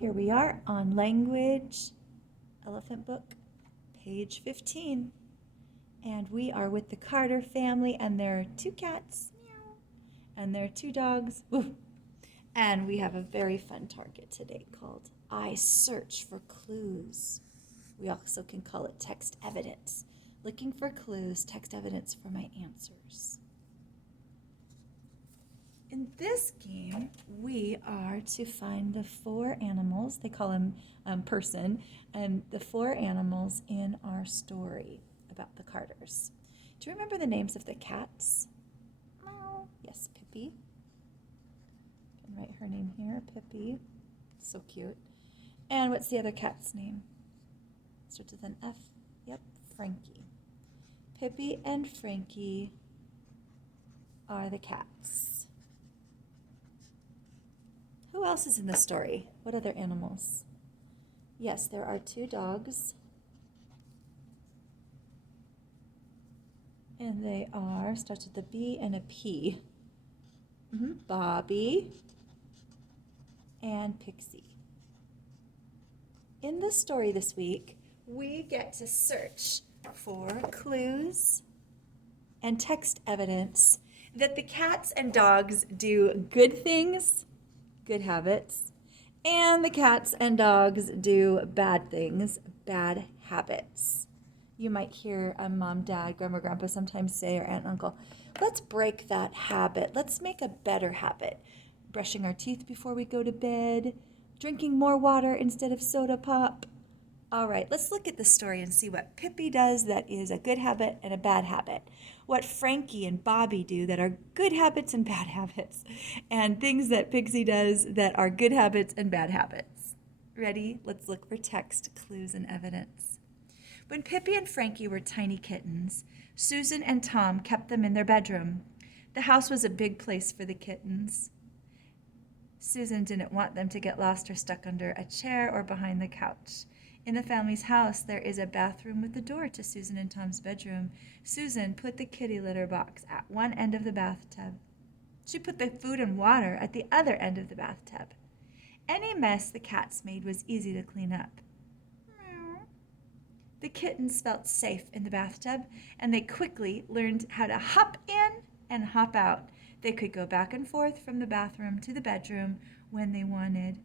Here we are on Language Elephant Book, page 15. And we are with the Carter family, and there are 2 cats, meow, and there are 2 dogs, woof. And we have a very fun target today called I Search for Clues. We also can call it text evidence. Looking for clues, text evidence for my answers. In this game, we are to find the 4 animals, they call them person, and the 4 animals in our story about the Carters. Do you remember the names of the cats? Yes, Pippi. I can write her name here, Pippi. So cute. And what's the other cat's name? Starts with an F. Yep, Frankie. Pippi and Frankie are the cats. Who else is in the story? What other animals? Yes, there are 2 dogs. And they are, starts with a B and a P. Bobby and Pixie. In the story this week, we get to search for clues and text evidence that the cats and dogs do good things, good habits, and the cats and dogs do bad things, bad habits. You might hear mom, dad, grandma, grandpa sometimes say, or aunt and uncle, let's break that habit. Let's make a better habit. Brushing our teeth before we go to bed, drinking more water instead of soda pop. All right, let's look at the story and see what Pippi does that is a good habit and a bad habit. What Frankie and Bobby do that are good habits and bad habits. And things that Pixie does that are good habits and bad habits. Ready? Let's look for text, clues, and evidence. When Pippi and Frankie were tiny kittens, Susan and Tom kept them in their bedroom. The house was a big place for the kittens. Susan didn't want them to get lost or stuck under a chair or behind the couch. In the family's house, there is a bathroom with a door to Susan and Tom's bedroom. Susan put the kitty litter box at one end of the bathtub. She put the food and water at the other end of the bathtub. Any mess the cats made was easy to clean up. The kittens felt safe in the bathtub, and they quickly learned how to hop in and hop out. They could go back and forth from the bathroom to the bedroom when they wanted.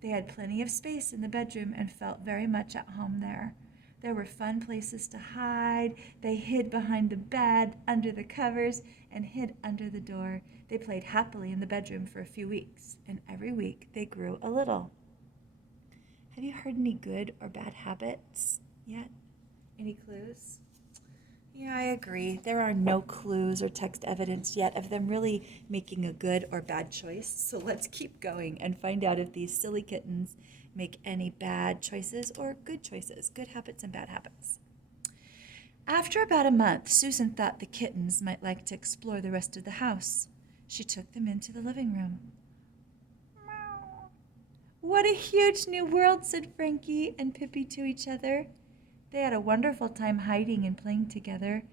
They had plenty of space in the bedroom and felt very much at home there. There were fun places to hide. They hid behind the bed, under the covers, and hid under the door. They played happily in the bedroom for a few weeks, and every week they grew a little. Have you heard any good or bad habits yet? Any clues? Yeah, I agree. There are no clues or text evidence yet of them really making a good or bad choice. So let's keep going and find out if these silly kittens make any bad choices or good choices, good habits and bad habits. After about a month, Susan thought the kittens might like to explore the rest of the house. She took them into the living room. Meow. What a huge new world, said Frankie and Pippi to each other. They had a wonderful time hiding and playing together.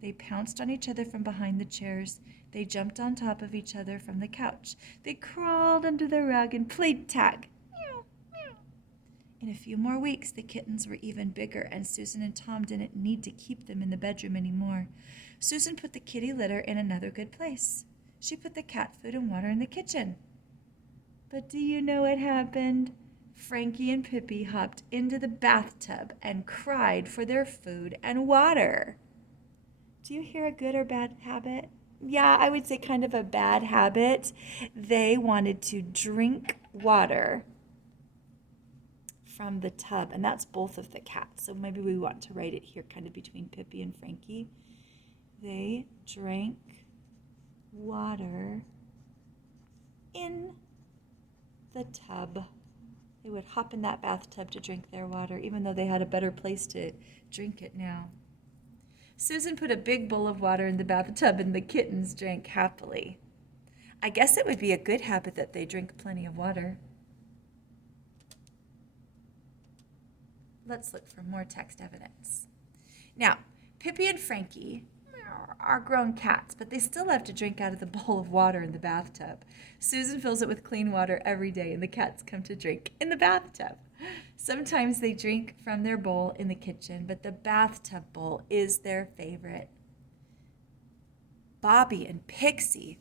They pounced on each other from behind the chairs. They jumped on top of each other from the couch. They crawled under the rug and played tag. Meow, meow. In a few more weeks, the kittens were even bigger, and Susan and Tom didn't need to keep them in the bedroom anymore. Susan put the kitty litter in another good place. She put the cat food and water in the kitchen. But do you know what happened? Frankie and Pippi hopped into the bathtub and cried for their food and water. Do you hear a good or bad habit? Yeah, I would say kind of a bad habit. They wanted to drink water from the tub, and that's both of the cats. So maybe we want to write it here kind of between Pippi and Frankie. They drank water in the tub. They would hop in that bathtub to drink their water, even though they had a better place to drink it now. Susan put a big bowl of water in the bathtub, and the kittens drank happily. I guess it would be a good habit that they drink plenty of water. Let's look for more text evidence. Now, Pippi and Frankie are grown cats, but they still have to drink out of the bowl of water in the bathtub. Susan fills it with clean water every day, and the cats come to drink in the bathtub. Sometimes they drink from their bowl in the kitchen, but the bathtub bowl is their favorite. Bobby and Pixie,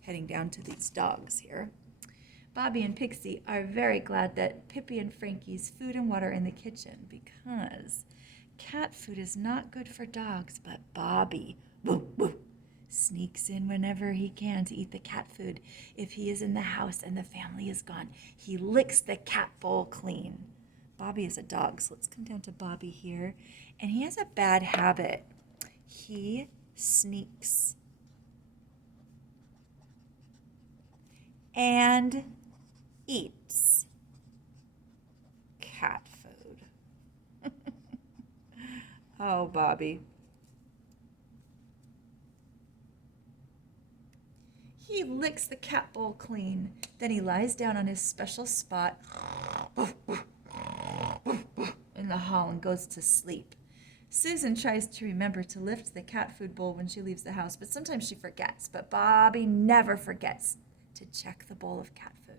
heading down to these dogs here. Bobby and Pixie are very glad that Pippi and Frankie's food and water in the kitchen because cat food is not good for dogs, but Bobby sneaks in whenever he can to eat the cat food. If he is in the house and the family is gone, he licks the cat bowl clean. Bobby is a dog, so let's come down to Bobby here. And he has a bad habit. He sneaks and eats cat food. Oh, Bobby. He licks the cat bowl clean. Then he lies down on his special spot in the hall and goes to sleep. Susan tries to remember to lift the cat food bowl when she leaves the house, but sometimes she forgets. But Bobby never forgets to check the bowl of cat food.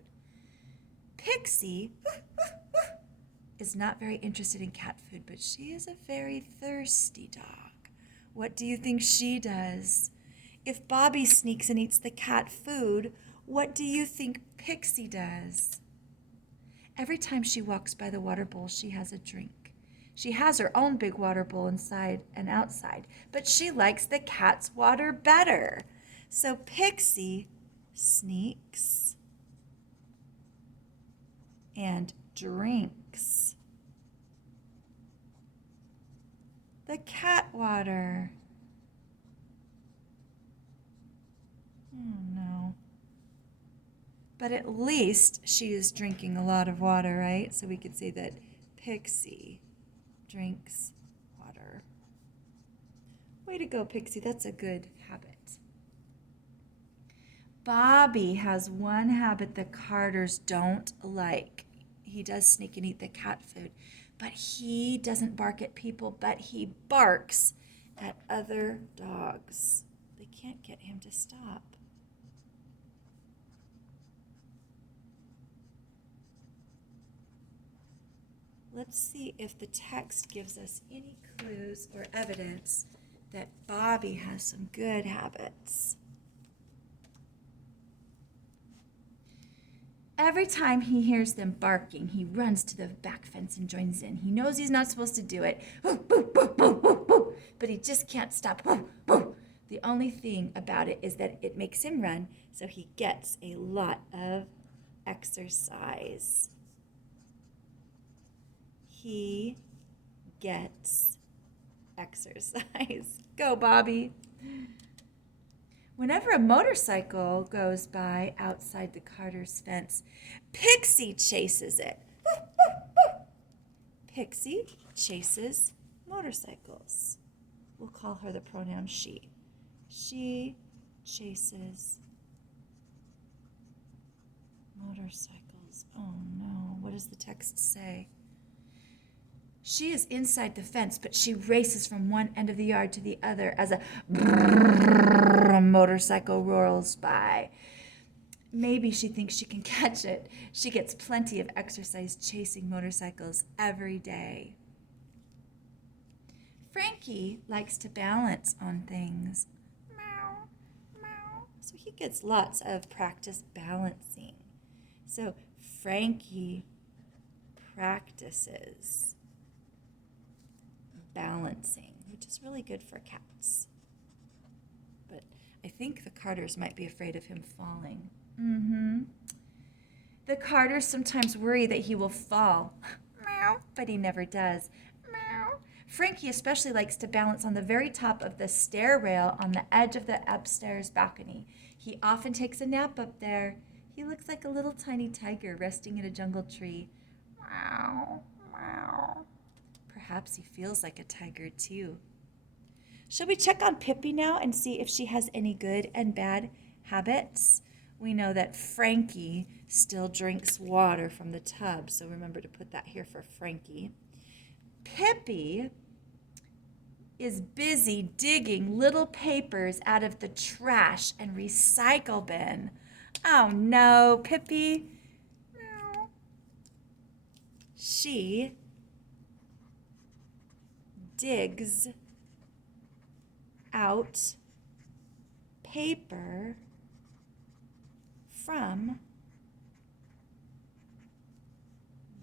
Pixie is not very interested in cat food, but she is a very thirsty dog. What do you think she does? If Bobby sneaks and eats the cat food, what do you think Pixie does? Every time she walks by the water bowl, she has a drink. She has her own big water bowl inside and outside, but she likes the cat's water better. So Pixie sneaks and drinks the cat water. Oh no. But at least she is drinking a lot of water, right? So we could say that Pixie drinks water. Way to go, Pixie. That's a good habit. Bobby has one habit the Carters don't like. He does sneak and eat the cat food, but he doesn't bark at people, but he barks at other dogs. They can't get him to stop. Let's see if the text gives us any clues or evidence that Bobby has some good habits. Every time he hears them barking, he runs to the back fence and joins in. He knows he's not supposed to do it, but he just can't stop. The only thing about it is that it makes him run, so he gets a lot of exercise. He gets exercise. Go, Bobby. Whenever a motorcycle goes by outside the Carters' fence, Pixie chases it. Pixie chases motorcycles. We'll call her the pronoun she. She chases motorcycles. Oh no, what does the text say? She is inside the fence, but she races from one end of the yard to the other as a motorcycle rolls by. Maybe she thinks she can catch it. She gets plenty of exercise chasing motorcycles every day. Frankie likes to balance on things. Meow, meow. So he gets lots of practice balancing. So Frankie practices balancing, which is really good for cats. But I think the Carters might be afraid of him falling. The Carters sometimes worry that he will fall. Meow, but he never does. Meow. Frankie especially likes to balance on the very top of the stair rail on the edge of the upstairs balcony. He often takes a nap up there. He looks like a little tiny tiger resting in a jungle tree. Meow, meow. Perhaps he feels like a tiger too. Shall we check on Pippi now and see if she has any good and bad habits? We know that Frankie still drinks water from the tub, so remember to put that here for Frankie. Pippi is busy digging little papers out of the trash and recycle bin. Oh no, Pippi. No. She digs out paper from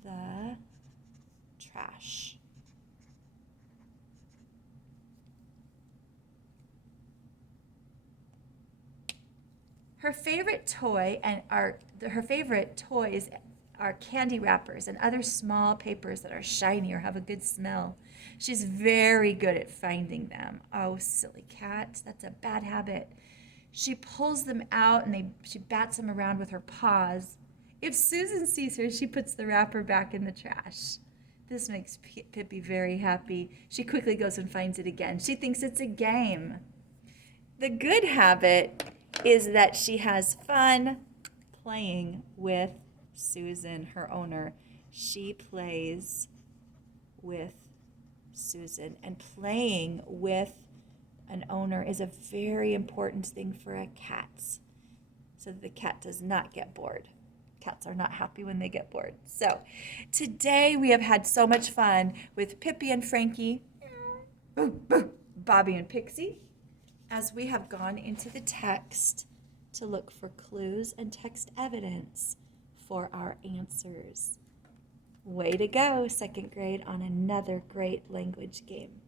the trash. Her favorite toy her favorite toys are candy wrappers and other small papers that are shiny or have a good smell. She's very good at finding them. Oh, silly cat, that's a bad habit. She pulls them out and she bats them around with her paws. If Susan sees her, she puts the wrapper back in the trash. This makes Pippi very happy. She quickly goes and finds it again. She thinks it's a game. The good habit is that she has fun playing with Susan, her owner. She plays with Susan, and playing with an owner is a very important thing for a cat, so that the cat does not get bored. Cats are not happy when they get bored. So today we have had so much fun with Pippi and Frankie, Bobby and Pixie, as we have gone into the text to look for clues and text evidence for our answers. Way to go, second grade, on another great language game.